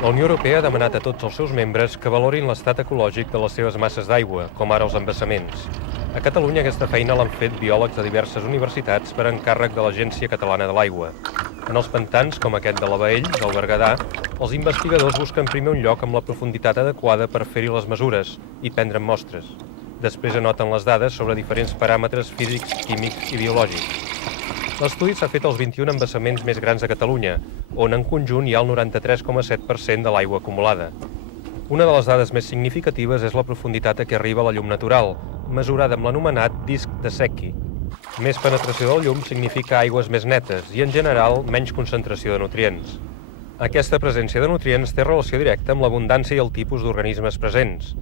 La Unió Europea ha demanat a tots els seus membres que valorin l'estat ecològic de les seves masses d'aigua, com ara els embassaments. A Catalunya aquesta feina l'han fet biòlegs de diverses universitats per encàrrec de l'Agència Catalana de l'Aigua. En els pantans, com aquest de la Baells, al Berguedà, els investigadors busquen primer un lloc amb la profunditat adequada per fer-hi les mesures i prendre'n mostres. Després anoten les dades sobre diferents paràmetres físics, químics i biològics. L'estudi s'ha fet als 21 embassaments més grans de Catalunya, on en conjunt hi ha el 93,7% de l'aigua acumulada. Una de les dades més significatives és la profunditat a què arriba la llum natural, mesurada amb l'anomenat disc de Secchi. Més penetració del llum significa aigües més netes i, en general, menys concentració de nutrients. Aquesta presència de nutrients té relació directa amb l'abundància i el tipus d'organismes presents.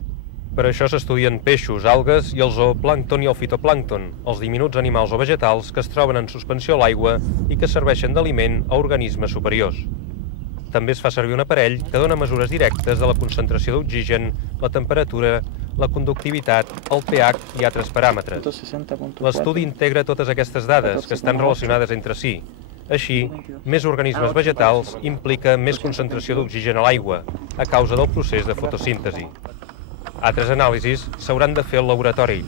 Per això s'estudien peixos, algues i el zooplàncton i el fitoplàncton, els diminuts animals o vegetals que es troben en suspensió a l'aigua i que serveixen d'aliment a organismes superiors. També es fa servir un aparell que dona mesures directes de la concentració d'oxigen, la temperatura, la conductivitat, el pH i altres paràmetres. L'estudi integra totes aquestes dades, que estan relacionades entre si. Així, més organismes vegetals implica més concentració d'oxigen a l'aigua, a causa del procés de fotosíntesi. Altres anàlisis s'hauran de fer al laboratori.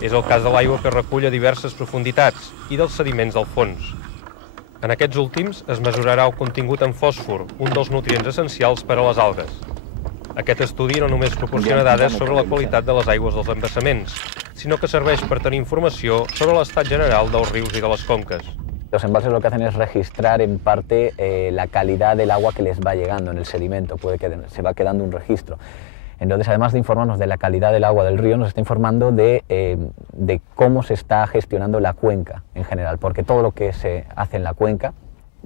És el cas de l'aigua que recull a diverses profunditats i dels sediments del fons. En aquests últims es mesurarà el contingut en fòsfor, un dels nutrients essencials per a les algues. Aquest estudi no només proporciona dades sobre la qualitat de les aigües dels embassaments, sinó que serveix per tenir informació sobre l'estat general dels rius i de les conques. Los embalses lo que hacen es registrar en parte la calidad del agua que les va llegando en el sedimento, puede que se va quedando un registro. Entonces, además de informarnos de la calidad del agua del río, nos está informando de cómo se está gestionando la cuenca en general, porque todo lo que se hace en la cuenca,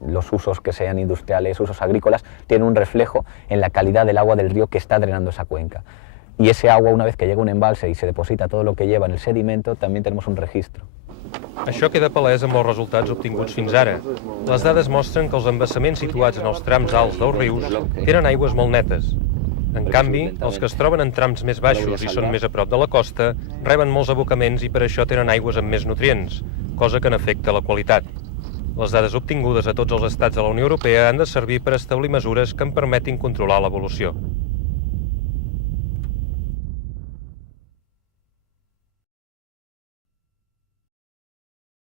los usos que sean industriales, usos agrícolas, tiene un reflejo en la calidad del agua del río que está drenando esa cuenca. Y ese agua, una vez que llega a un embalse y se deposita todo lo que lleva en el sedimento, también tenemos un registro. Això queda palès amb els resultats obtinguts fins ara. Les dades mostren que els embassaments situats en els trams alts dels rius tenen aigües molt netes. En canvi, els que es troben en trams més baixos i són més a prop de la costa reben molts abocaments i per això tenen aigües amb més nutrients, cosa que n'afecta la qualitat. Les dades obtingudes a tots els estats de la Unió Europea han de servir per establir mesures que en permetin controlar l'evolució.